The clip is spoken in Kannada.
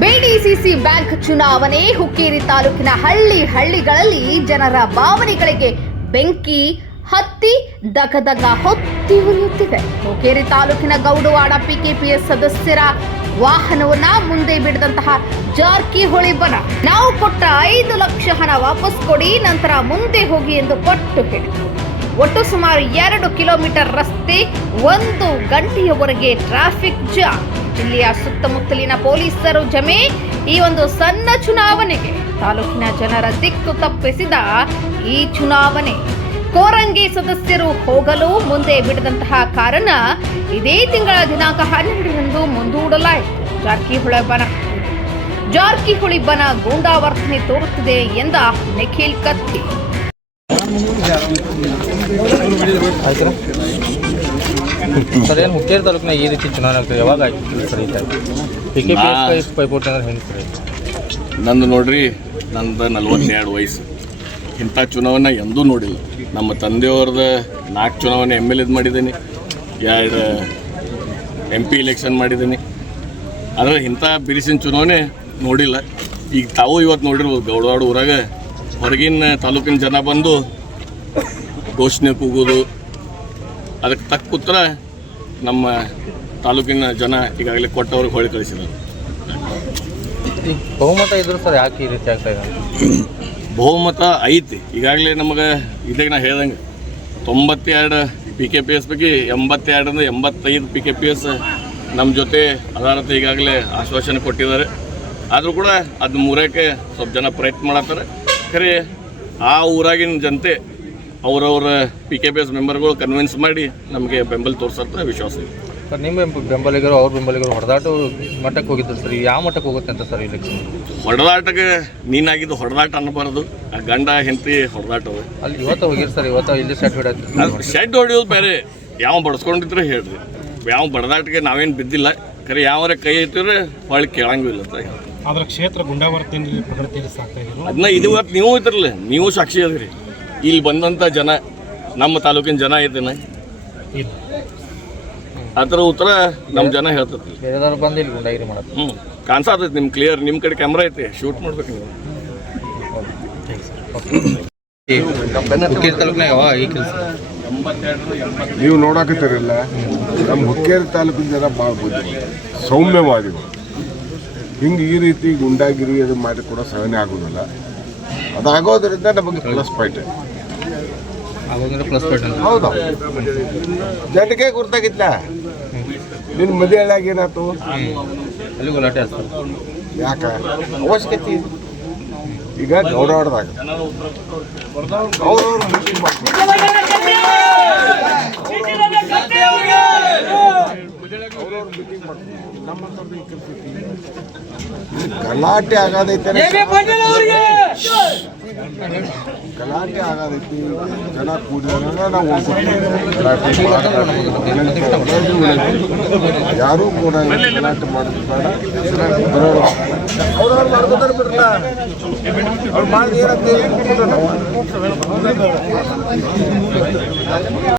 ಬಿಡಿಸಿಸಿ ಬ್ಯಾಂಕ್ ಚುನಾವಣೆ ಹುಕ್ಕೇರಿ ತಾಲೂಕಿನ ಹಳ್ಳಿ ಹಳ್ಳಿಗಳಲ್ಲಿ ಜನರ ಭಾವನೆಗಳಿಗೆ ಬೆಂಕಿ ಹತ್ತಿ ದಗದಗ ಹೊತ್ತಿ ಉರಿಯುತ್ತಿದೆ. ಹುಕ್ಕೇರಿ ತಾಲೂಕಿನ ಗೌಡವಾಡ ಪಿಕೆಪಿಎಸ್ ಸದಸ್ಯರ ವಾಹನವನ್ನ ಮುಂದೆ ಬಿಡದಂತಹ ಜಾರಕಿಹೊಳಿ ಬನ. ನಾವು ಕೊಟ್ಟ ಐದು ಲಕ್ಷ ಹಣ ವಾಪಸ್ ಕೊಡಿ, ನಂತರ ಮುಂದೆ ಹೋಗಿ ಎಂದು ಪಟ್ಟು ಹೇಳಿದರು ಒಟ್ಟು ಸುಮಾರು ಎರಡು ಕಿಲೋಮೀಟರ್ ರಸ್ತೆ, ಒಂದು ಗಂಟೆಯವರೆಗೆ ಟ್ರಾಫಿಕ್ ಜಾಮ್. ಜಿಲ್ಲೆಯ ಸುತ್ತಮುತ್ತಲಿನ ಪೊಲೀಸರು ಜಮೆ ಈ ಒಂದು ಸಣ್ಣ ಚುನಾವಣೆಗೆ ತಾಲೂಕಿನ ಜನರ ದಿಕ್ಕು ತಪ್ಪಿಸಿದ ಈ ಚುನಾವಣೆ. ಕೋರಂಗಿ ಸದಸ್ಯರು ಹೋಗಲು ಮುಂದೆ ಬಿಡದಂತಹ ಕಾರಣ ಇದೇ ತಿಂಗಳ ದಿನಾಂಕ ಹನ್ನೆರಡರಂದು ಮುಂದೂಡಲಾಯಿತು. ಜಾರಕಿಹೊಳಿ ಬನ. ಜಾರಕಿಹೊಳಿ ಬನ ಗೂಂಡಾವರ್ತನೆ ತೋರುತ್ತಿದೆ ಎಂದ ನಿಖಿಲ್ ಕತ್ತಿ. ಸರ್ ಏನು ಹುಕ್ಕೇರಿ ತಾಲೂಕಿನ ಈ ರೀತಿ ಚುನಾವಣೆ ಆಗ್ತದೆ? ಯಾವಾಗ ಆಯ್ತು ಸರ್ ಈ ಪಿ ಕೆ ಪಿ ಎಸ್ ಪೈಪೋಟಿ ಅಂದ್ರೆ ಹೆಂಗೆ ಸರ್? ನಂದು ನೋಡ್ರಿ ನಂದು ನಲ್ವತ್ತೆರಡು ವಯಸ್ಸು. ಇಂಥ ಚುನಾವಣೆ ಎಂದೂ ನೋಡಿಲ್ಲ. ನಮ್ಮ ತಂದೆಯವ್ರದ್ದು ನಾಲ್ಕು ಚುನಾವಣೆ ಎಂ ಎಲ್ ಎದು ಮಾಡಿದ್ದೀನಿ. ಎರಡು ಎಂ ಪಿ ಇಲೆಕ್ಷನ್ ಮಾಡಿದ್ದೀನಿ. ಆದರೆ ಇಂಥ ಬಿರುಸಿನ ಚುನಾವಣೆ ನೋಡಿಲ್ಲ. ಈಗ ತಾವು ಇವತ್ತು ನೋಡಿರ್ಬೋದು ಗೌಡವಾಡ ಊರಾಗ ಹೊರಗಿನ ತಾಲೂಕಿನ ಜನ ಬಂದು ಘೋಷಣೆ ಕೂಗೋದು. ಅದಕ್ಕೆ ತಕ್ಕ ಉತ್ತರ ನಮ್ಮ ತಾಲೂಕಿನ ಜನ ಈಗಾಗಲೇ ಕೊಟ್ಟವ್ರಿಗೆ ಹೊಳಿ ಕಳಿಸಿದ್ದಾರೆ. ಬಹುಮತ ಇದ್ರು ಸರ್ ಯಾಕೆ ಈ ರೀತಿ ಆಗ್ತಾ ಇದೆ? ಬಹುಮತ ಐತಿ. ಈಗಾಗಲೇ ನಮಗೆ ಇದಾಗ ನಾ ಹೇಳ್ದಂಗೆ ತೊಂಬತ್ತೆರಡು ಪಿ ಕೆ ಪಿ ಎಸ್ ಬಗ್ಗೆ ಎಂಬತ್ತೆರಡರಿಂದ ಎಂಬತ್ತೈದು ಪಿ ಕೆ ಪಿ ಎಸ್ ನಮ್ಮ ಜೊತೆ ಅದಾರತ ಈಗಾಗಲೇ ಆಶ್ವಾಸನೆ ಕೊಟ್ಟಿದ್ದಾರೆ. ಆದರೂ ಕೂಡ ಅದು ಮೂರಕ್ಕೆ ಸ್ವಲ್ಪ ಜನ ಪ್ರಯತ್ನ ಮಾಡತ್ತಾರೆ. ಖರೆ, ಆ ಊರಾಗಿನ ಜನತೆ ಅವರವರ ಪಿ ಕೆ ಪಿ ಎಸ್ ಮೆಂಬರ್ಗಳು ಕನ್ವಿನ್ಸ್ ಮಾಡಿ ನಮಗೆ ಬೆಂಬಲ ತೋರಿಸತ್ತ ವಿಶ್ವಾಸ ಇದೆ. ಸರ್, ನಿಮ್ಮ ಬೆಂಬ- ಬೆಂಬಲಿಗರು, ಅವ್ರ ಬೆಂಬಲಿಗರು ಹೊಡೆದಾಟು ಮಟ್ಟಕ್ಕೆ ಹೋಗಿದ್ರು ಸರ್. ಯಾವ ಮಟ್ಟಕ್ಕೆ ಹೋಗುತ್ತೆ ಅಂತ ಸರ್ ಇಲೆಕ್ಷನ್ ಹೊಡೆದಾಟಕ್ಕೆ ನೀನಾಗಿದ್ದು ಹೊಡೆದಾಟ ಅನ್ನಬಾರದು. ಆ ಗಂಡ ಹೆಂಡತಿ ಹೊಡೆದಾಟ ಅಲ್ಲಿ ಇವತ್ತು ಹೋಗಿರಿ ಸರ್ ಇವತ್ತು ಇಲ್ಲಿ ಶೆಡ್ ಹೊಡೆಯೋದು ಬೇರೆ. ಯಾವ ಬಡಿಸ್ಕೊಂಡಿದ್ರೆ ಹೇಳ್ರಿ. ಯಾವ ಬಡದಾಟಕ್ಕೆ ನಾವೇನು ಬಿದ್ದಿಲ್ಲ. ಖರೆ ಯಾವರ ಕೈ ಇಟ್ಟಿದ್ರೆ ಹೊಳ್ಳಿ ಕೇಳಂಗಿಲ್ಲ ಅಂತ ಹೇಳ್ತೀನಿ. ಆದ್ರೆ ಕ್ಷೇತ್ರ ಗುಂಡಾವರ್ತಿ ಅದನ್ನ ಇದು ಇವತ್ತು ನೀವು ಇದ್ರಲ್ಲ. ನೀವು ಸಾಕ್ಷಿ ಅದ್ರಿ. ಇಲ್ಲಿ ಬಂದಂಥ ಜನ ನಮ್ಮ ತಾಲೂಕಿನ ಜನ ಇದ್ದೇನೆ. ಇಲ್ಲ. ಅದರ ಉತ್ತರ ನಮ್ಮ ಜನ ಹೇಳ್ತತಿ ಇಲ್ಲಿ ಹ್ಞೂ ಕಾಣಿಸತೈತಿ ನಿಮ್ಮ ಕ್ಲಿಯರ್ ನಿಮ್ಮ ಕಡೆ ಕ್ಯಾಮ್ರಾ ಐತಿ. ಶೂಟ್ ಮಾಡ್ಬೇಕು ನೀವು. ಹುಕ್ಕೇರಿ ತಾಲೂಕಿನಾಗ ಯಾವ ಈ ಕೆಲಸ? ನೀವು ನೋಡಕತ್ತಿರಲ್ಲ ನಮ್ಮ ಹುಕ್ಕೇರಿ ತಾಲೂಕಿನ ಜನ ಭಾಳ ಬುದ್ಧಿ. ಸೌಮ್ಯವಾದಿ ಹಿಂಗೆ ಈ ರೀತಿ ಗುಂಡಾಗಿರಿ ಅದು ಮಾಡಿ ಕೂಡ ಸಹನೆ ಆಗೋದಿಲ್ಲ. ಅದಾಗೋದ್ರಿಂದ ನಮಗೆ ಪ್ಲಸ್ ಪಾಯಿಂಟ್ ಹೌದಾ. ಜನಕ್ಕೆ ಗುರ್ತಾಗಿತ್ತ ನಿನ್ನ ಮದುವೆ ಏನಾಯ್ತು ಅಲ್ಲಿ ಗಲಾಟೆ ಹಚ್ತಾರೆ ಯಾಕ? ಅವಶ್ಯಕತೆ ಇದೆ. ಈಗ ಗೌಡಾಡ್ದಾಗ ಅವ್ರವ್ರು ಮೀಟಿಂಗ್ ಮಾಡ್ತಾರೆ. ಅವ್ರವ್ರು ಮೀಟಿಂಗ್ ಮಾಡ್ತಾರೆ. ನಮ್ಮಂಥವ್ರದ್ದು ಈ ಪರಿಸ್ಥಿತಿ ಗಲಾಟೆ ಆಗೋದೈತೆ ಗಲಾಟೆ ಆಗೋದೈತಿ ಜನ ಕೂಡಿದಾಗ ನಾವು ಯಾರು. ಯಾರೂ ಕೂಡ ಗಲಾಟೆ ಮಾಡೋದು ಬೇಡ. ಅವ್ರವ್ರು ಮಾಡ್ಕೊತಾರೆ ಬಿಡ್ರಲ್ಲ ಅವ್ರು ಮಾಡಿ ಏನಂತ